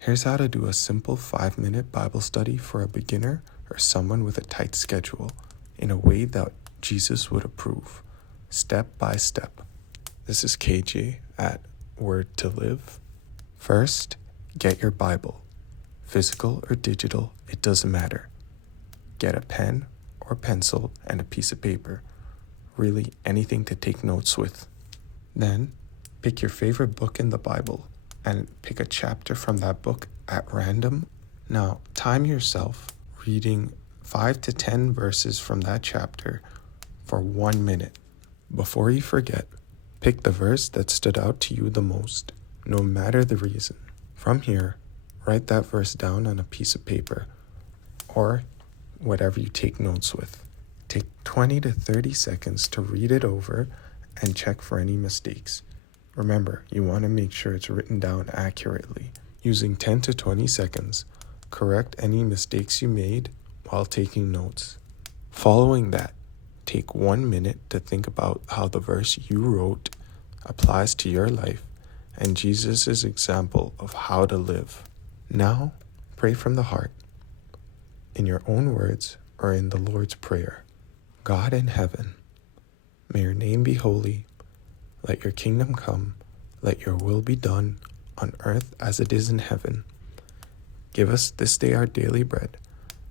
Here's how to do a simple 5-minute Bible study for a beginner or someone with a tight schedule in a way that Jesus would approve, step by step. This is KJ at Word to Live. First, get your Bible. Physical or digital, it doesn't matter. Get a pen or pencil and a piece of paper. Really anything to take notes with. Then, pick your favorite book in the Bible and pick a chapter from that book at random. Now, time yourself reading 5 to 10 verses from that chapter for 1 minute. Before you forget, pick the verse that stood out to you the most, no matter the reason. From here, write that verse down on a piece of paper or whatever you take notes with. Take 20 to 30 seconds to read it over and check for any mistakes. Remember, you want to make sure it's written down accurately. Using 10 to 20 seconds, correct any mistakes you made while taking notes. Following that, take 1 minute to think about how the verse you wrote applies to your life and Jesus' example of how to live. Now, pray from the heart, in your own words or in the Lord's Prayer. God in heaven, may your name be holy. Let your kingdom come. Let your will be done on earth as it is in heaven. Give us this day our daily bread,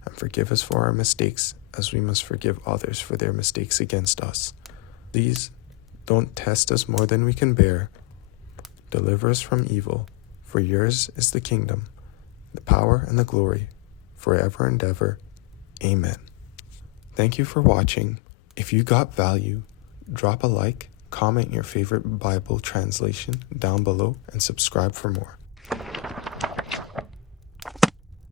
and forgive us for our mistakes as we must forgive others for their mistakes against us. Please don't test us more than we can bear. Deliver us from evil, for yours is the kingdom, the power, and the glory, forever and ever. Amen. Thank you for watching. If you got value, drop a like, comment your favorite Bible translation down below, and subscribe for more.